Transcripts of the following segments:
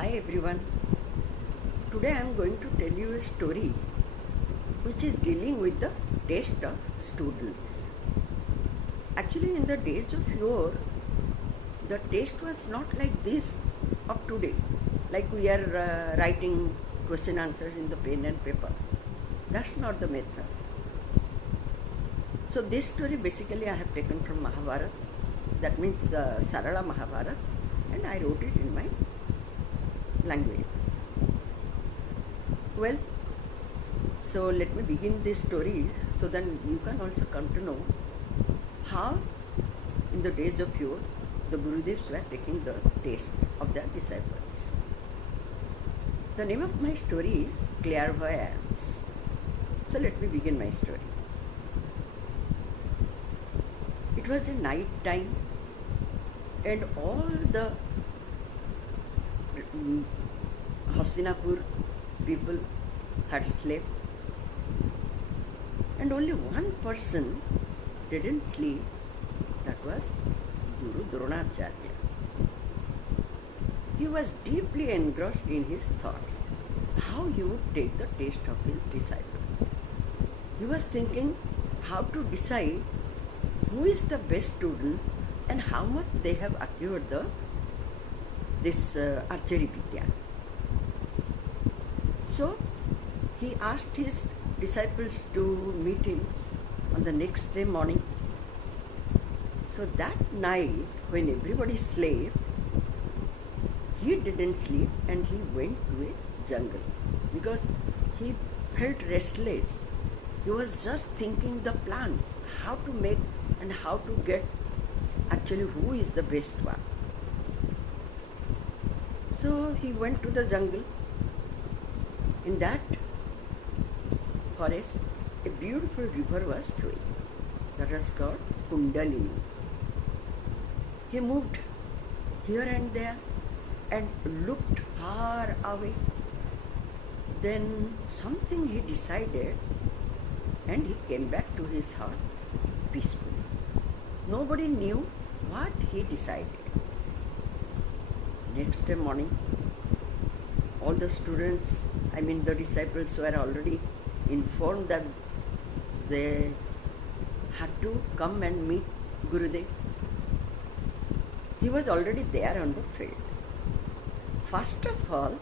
Hi everyone. Today I am going to tell you a story which is dealing with the taste of students. Actually, in the days of yore, the taste was not like this of today, like we are writing question answers in the pen and paper. That's not the method. So this story basically I have taken from Mahabharata. That means Sarala Mahabharata, and I wrote it in my language. Well, so let me begin this story so that you can also come to know how in the days of yore the Gurudevs were taking the taste of their disciples. The name of my story is Clairvoyance. So let me begin my story. It was a night time and all the Hastinapur people had slept, and only one person didn't sleep, that was Guru Dronacharya. He was deeply engrossed in his thoughts, how he would take the taste of his disciples. He was thinking how to decide who is the best student and how much they have acquired this archery vidya. So he asked his disciples to meet him on the next day morning. So that night, when everybody slept, he didn't sleep and he went to a jungle because he felt restless. He was just thinking the plans, how to make and how to get actually who is the best one. So he went to the jungle. In that forest, a beautiful river was flowing. That was called Kundalini. He moved here and there and looked far away. Then something he decided and he came back to his heart peacefully. Nobody knew what he decided. Next day morning, all the students, the disciples were already informed that they had to come and meet Gurudev. He was already there on the field. First of all,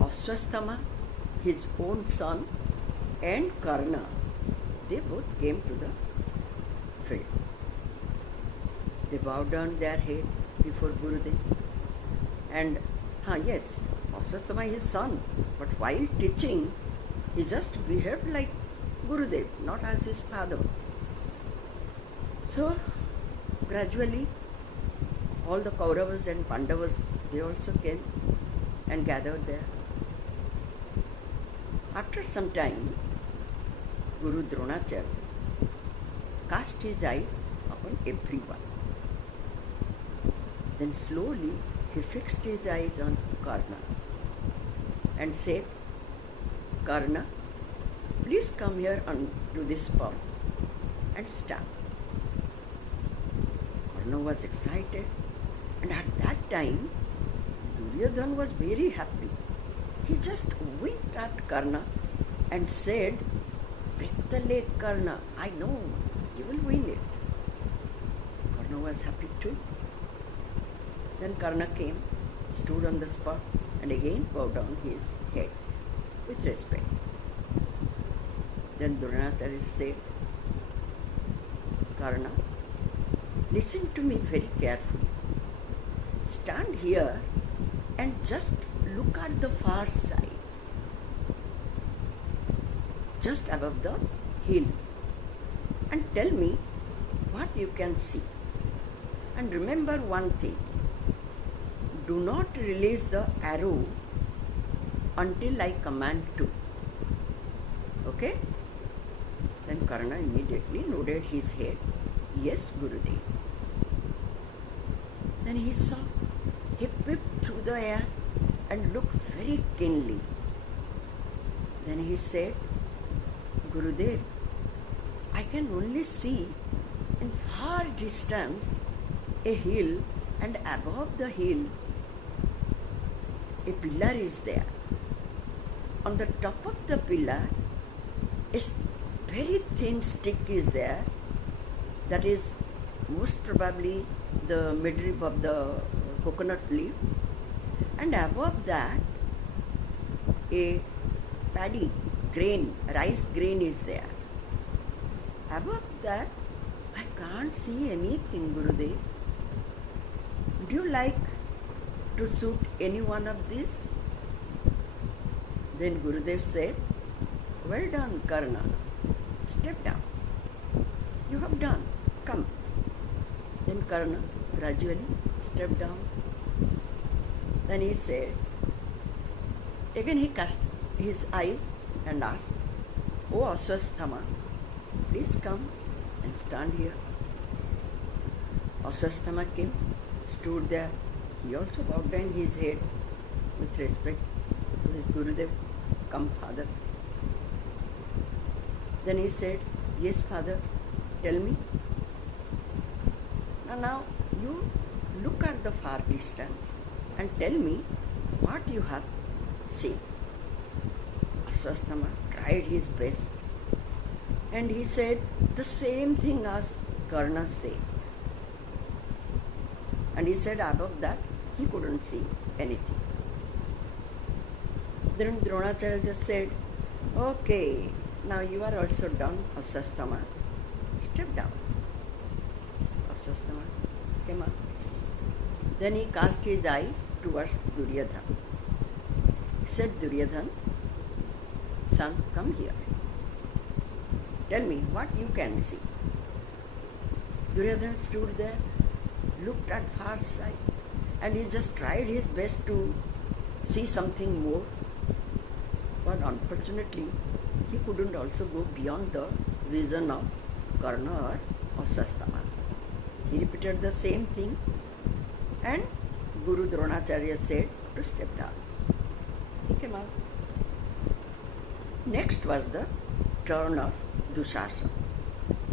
Ashwasthama, his own son, and Karna, they both came to the field. They bowed down their head before Gurudev. And yes, Ashwasthama is his son, but while teaching, he just behaved like Gurudev, not as his father. So, gradually, all the Kauravas and Pandavas, they also came and gathered there. After some time, Guru Dronacharya cast his eyes upon everyone. Then slowly, he fixed his eyes on Karna and said, Karna, please come here to this spot and stand. Karna was excited, and at that time, Duryodhana was very happy. He just winked at Karna and said, break the leg, Karna, I know, you will win it. Karna was happy too. Then Karna came, stood on the spot, and again bowed down his head with respect. Then Dronacharya said, Karna, listen to me very carefully. Stand here and just look at the far side, just above the hill, and tell me what you can see. And remember one thing, do not release the arrow until I command to. Okay? Then Karna immediately nodded his head. Yes, Gurudev. Then he saw, he whipped through the air and looked very keenly. Then he said, Gurudev, I can only see in far distance a hill, and above the hill a pillar is there. On the top of the pillar, a very thin stick is there. That is most probably the midrib of the coconut leaf. And above that, a paddy grain, rice grain is there. Above that, I can't see anything, Gurudev. Would you like to shoot any one of these? Then Gurudev said, well done, Karna. Step down. You have done. Come. Then Karna gradually stepped down. Then he said, again he cast his eyes and asked, O Aswasthama, please come and stand here. Aswasthama came, stood there. He also bowed down his head with respect to his Gurudev. Come, Father. Then he said, yes, Father, tell me. Now you look at the far distance and tell me what you have seen. Aswasthama tried his best and he said the same thing as Karna said. And he said above that he couldn't see anything. Then Dronacharya just said, okay, now you are also done, Aswasthama. Step down. Aswasthama came up. Then he cast his eyes towards Duryodhana. He said, Duryodhana, son, come here. Tell me what you can see. Duryodhana stood there, looked at far side, and he just tried his best to see something more. But unfortunately, he couldn't also go beyond the vision of Karna or Aswasthama. He repeated the same thing and Guru Dronacharya said to step down. He came out. Next was the turn of Dushasana.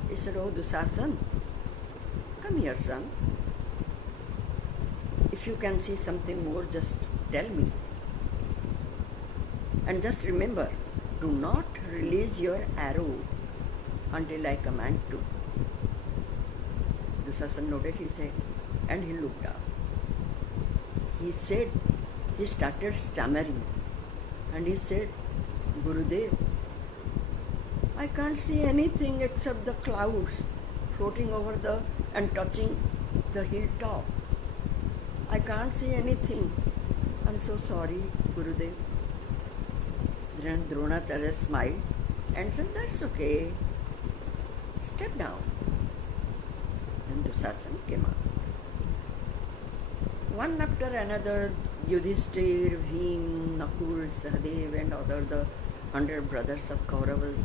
He said, oh Dushasana, come here, son. If you can see something more, just tell me. And just remember, do not release your arrow until I command to. Dushasana nodded his head and he looked up. He said, he started stammering and he said, Gurudev, I can't see anything except the clouds floating over and touching the hilltop. I can't see anything. I'm so sorry, Gurudev. Then Dronacharya smiled and said, that's okay. Step down. Then Dushasana came out. One after another, Yudhishthir, Bhim, Nakul, Sahadev and other the 100 brothers of Kauravas,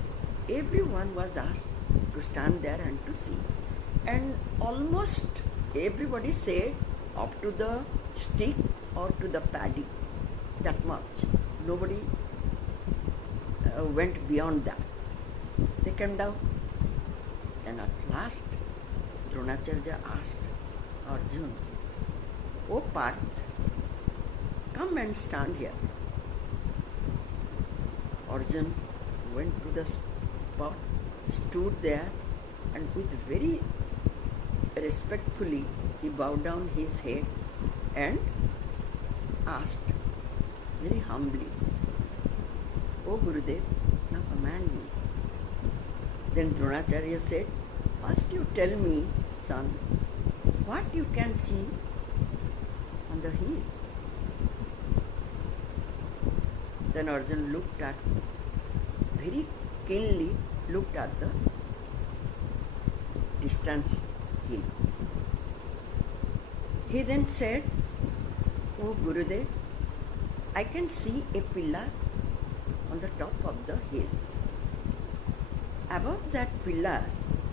everyone was asked to stand there and to see. And almost everybody said up to the stick or to the paddy, that much. Nobody went beyond that. They came down. Then at last, Dronacharya asked Arjuna, O Parth, come and stand here. Arjuna went to the spot, stood there, and with very respectfully, he bowed down his head and asked very humbly, O Gurudev, now command me. Then Dronacharya said, first you tell me, son, what you can see on the hill. Then Arjuna looked at, very keenly looked at the distant hill. He then said, O Gurudev, I can see a pillar on the top of the hill. Above that pillar,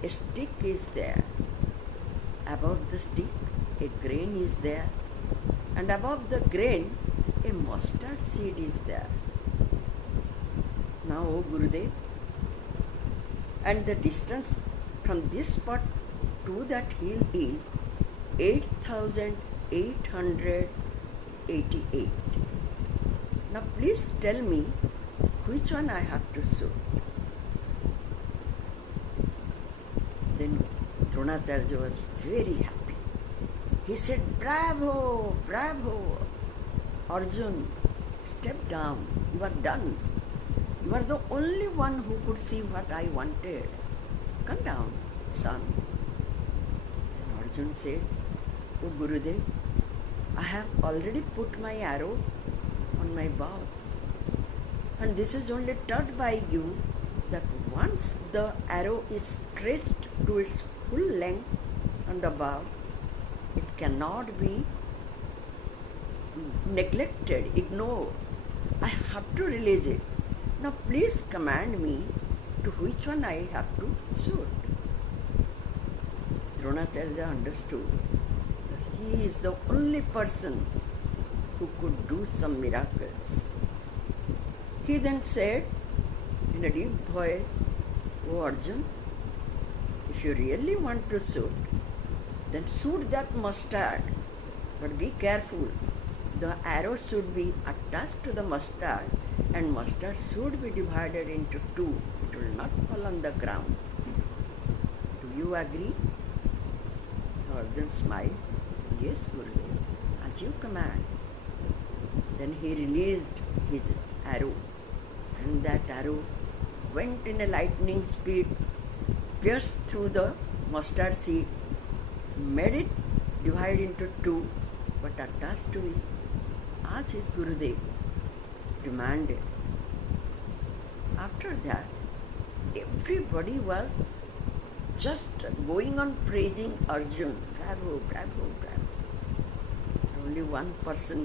a stick is there. Above the stick, a grain is there. And above the grain, a mustard seed is there. Now, O Gurudev, and the distance from this spot to that hill is 8,888. Now please tell me which one I have to shoot. Then Dronacharya was very happy. He said, "Bravo, bravo, Arjun, step down, you are done. You are the only one who could see what I wanted. Come down, son." Then Arjun said, "Oh Gurudev, I have already put my arrow on my bow. And this is only taught by you that once the arrow is stretched to its full length on the bow, it cannot be neglected, ignored. I have to release it. Now please command me to which one I have to shoot." Dronacharya understood that he is the only person who could do some miracles. He then said in a deep voice, "Oh Arjun, if you really want to shoot, then shoot that mustard. But be careful, the arrow should be attached to the mustard, and mustard should be divided into two. It will not fall on the ground. Do you agree?" Arjun smiled. "Yes, Gurudev, as you command." Then he released his arrow, and that arrow went in a lightning speed, pierced through the mustard seed, made it divide into two, but attached to it as his Gurudev demanded. After that, everybody was just going on praising Arjun. Bravo, bravo, bravo. Only one person,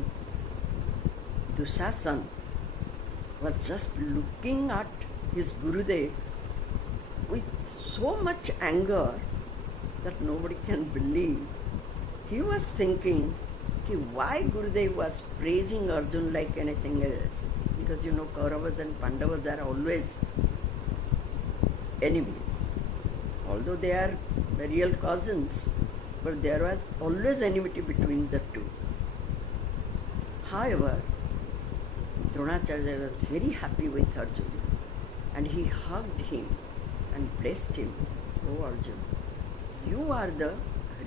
Dushasan, was just looking at his Gurudev with so much anger that nobody can believe. He was thinking why Gurudev was praising Arjun like anything else. Because Kauravas and Pandavas are always enemies. Although they are real cousins, but there was always enmity between the two. However, Dronacharya was very happy with Arjun, and he hugged him and blessed him. "Oh Arjun, you are the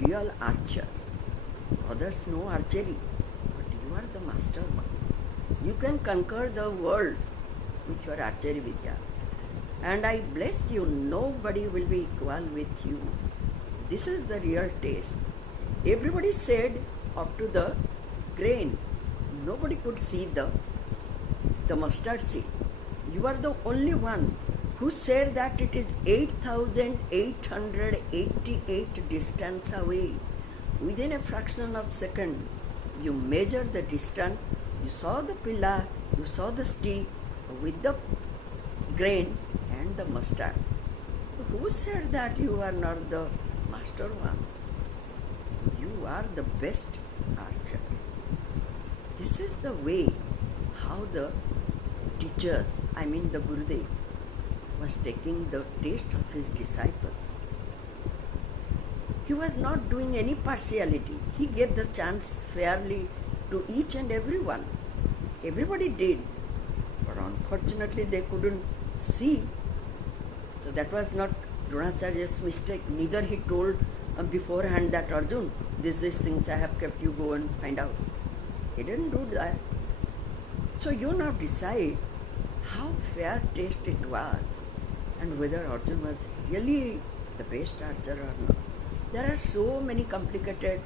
real archer. Others know archery, but you are the master one. You can conquer the world with your archery vidya. And I bless you, nobody will be equal with you. This is the real taste." Everybody said up to the grain. Nobody could see the mustard seed. You are the only one who said that it is 8,888 distance away. Within a fraction of a second, you measure the distance, you saw the pillar, you saw the stick with the grain and the mustard. Who said that you are not the master one? You are the best archer. This is the way how the teachers, the Gurudev, was taking the taste of his disciple. He was not doing any partiality. He gave the chance fairly to each and every one. Everybody did, but unfortunately they couldn't see. So that was not Dronacharya's mistake. Neither he told beforehand that Arjun, these things I have kept, you go and find out. He didn't do that. So you now decide how fair taste it was, and whether Arjun was really the best archer or not. There are so many complicated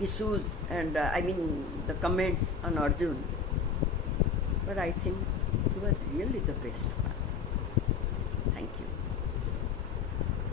issues and the comments on Arjun, but I think he was really the best one. Thank you.